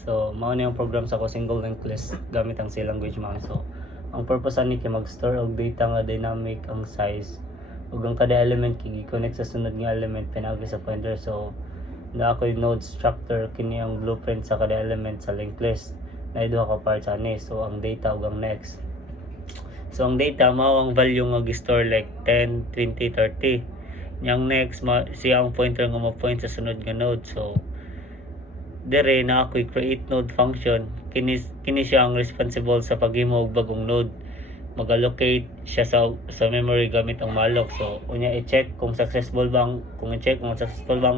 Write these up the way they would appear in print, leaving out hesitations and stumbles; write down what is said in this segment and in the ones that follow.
So mao ni ang program sa ko single linked list gamit ang C language ma'am. So ang purpose ani kay mag-store og data nga dynamic ang size ug ang kada element kay gi-connect sa sunod nga element pinaagi sa pointer. So na ako'y node structure kini ang blueprint sa kada element sa linked list. Na duha ka parts ani. So ang data ug ang next. So ang data mao ang value nga gi-store like 10, 20, 30. Yang next siya ang pointer nga mo-point sa sunod nga node. So dire na ako'y create node function. Kini siya ang responsible sa paghimo og bagong node. Mag-allocate siya sa memory gamit ang malloc. So unya i-check kung successful bang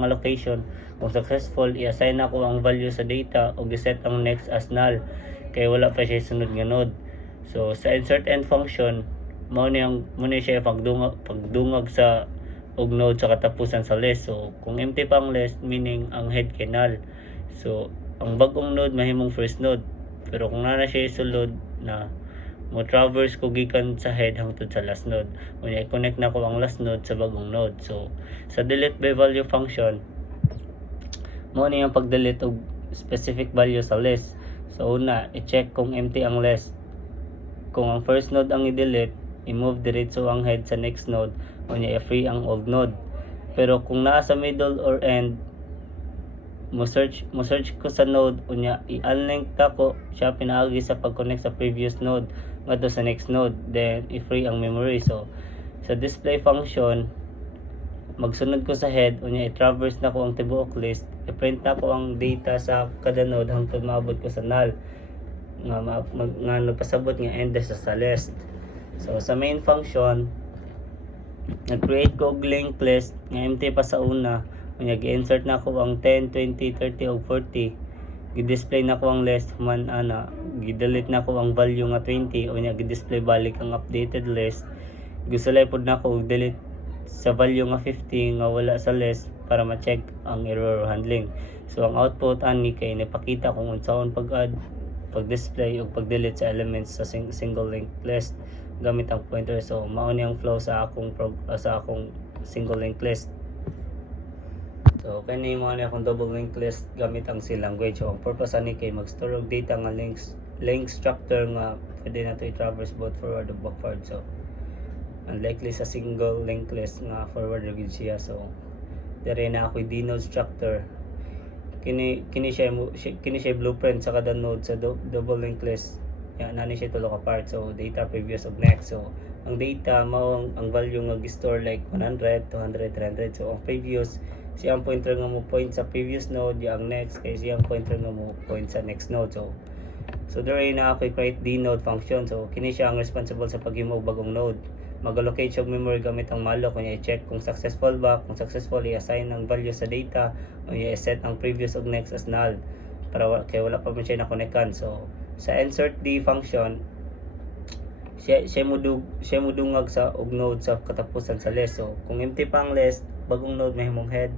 allocation. Kung successful, i-assign ako ang value sa data o i-set ang next as null kay wala pa siya sunod nga node. So sa insert end function mao ni siya pagdungag sa og node sa katapusan sa list. So kung empty pa ang list, meaning ang head kay null. So ang bagong node mahimong first node, pero kung na siya isulod na mo traverse ko gikan sa head hangtod sa last node, unya i-connect na ko ang last node sa bagong node. So sa delete by value function mo ni ang pag-delete og specific value sa list. So una i-check kung empty ang list. Kung ang first node ang i-delete, i-move diretso ang head sa next node, unya i-free ang old node. Pero kung naa sa middle or end, mo search ko sa node, unya i-unlink ta ko siya pinaagi sa pag-connect sa previous node ngadto sa next node, then i-free ang memory. So sa display function magsunod ko sa head, unya i-traverse na ko ang tibuok list, i-print na ko ang data sa kada node hangtod maabot ko sa null nga nagpasabot nga end sa list. So sa main function nag-create ko og linked list nga empty pa sa una, unya gi-insert na ko ang 10, 20, 30 ug 40. Gi-display na ko ang list man ana, gi-delete na ko ang value nga 20, unya gi-display balik ang updated list. Gusulay pud na ko og delete sa value nga 50 nga wala sa list para ma-check ang error handling. So ang output ani kay napakita kung unsaon pag-add, pag-display ug pag-delete sa elements sa single linked list gamit ang pointer. So mao ni ang flow sa akong single linked list. So kani mo ni akong double linked list gamit ang C language. So ang purpose ani kay mag-store og data nga link structure nga pwede na to i-traverse both forward ug backward. So unlikely sa single linked list nga forward ra gid siya. So dire na ako'y dnode structure. Kini siya blueprint sa kada node sa double linked list. Nani siya tulo ka part. So data, previous ug next. So ang data mao ang value nga gi-store like 100, 200, 300. So ang previous siyang pointer nga mo point sa previous node, yung next kay siyang pointer nga mo point sa next node. So dire na ako create dnode function. So kini siya ang responsible sa paghimo og bagong node. Mag-allocate siya og memory gamit ang malloc, kunya i-check kung successful ba. Kung successful, i-assign ang value sa data, kunya i-set ang previous ug next as null para kay wala pa man siya na-connectan. So sa insert d function siya mo dungag sa og node sa katapusan sa list. So kung empty pa ang list, bagong node mahimong head.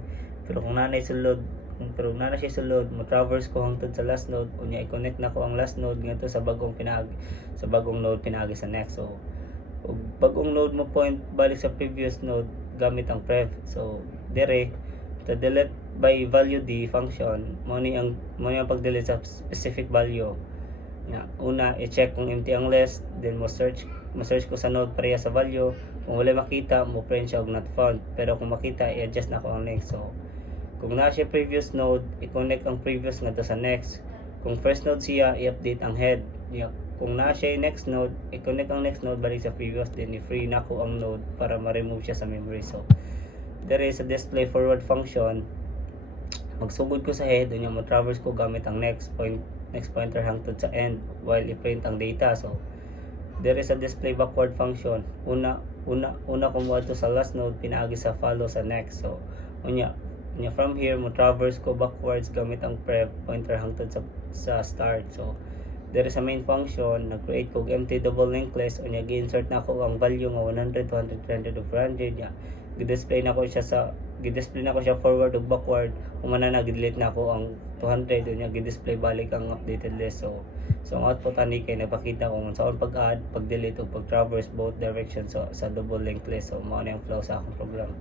Pero kung nanay sulod, siya sulod, mo traverse ko hangtod sa last node, unya i-connect na ko ang last node ngadto sa bagong node pinaagi sa next. So ug bagong node mo point balik sa previous node gamit ang prev. So dire to delete by value d function mo ni ang pag-delete sa specific value. Una i-check kung empty ang list, then mo search ko sa node pareha sa value. Kung wala makita, mo print siya og not found. Pero kung makita, i-adjust na ko ang link. So kung na siya previous node, i-connect ang previous ngadto sa next. Kung first node siya, i-update ang head. Kung na siya next node, i-connect ang next node balik sa previous, then i-free na ko ang node para ma-remove siya sa memory. So there is a display forward function. Magsugod ko sa head, unya mo traverse ko gamit ang next pointer hangtod sa end while i-print ang data. So there is a display backward function. Una ko mo ato sa last node, pinaagi sa follow sa next. So unya from here mo traverse ko backwards gamit ang prev pointer hangtod sa start. So there is a main function, nag-create ko empty double linked list, unya gi-insert na ko ang value nga 100, 200, 300 ug 400. Gi-display na ko siya forward ug backward. Kung man na gi-delete na ko ang 200, unya gi-display balik ang updated list. So ang output ani kay napakita kung saan pag-add, pag-delete ug pag-traverse both directions sa double linked list. So mao na ang flow sa akong program.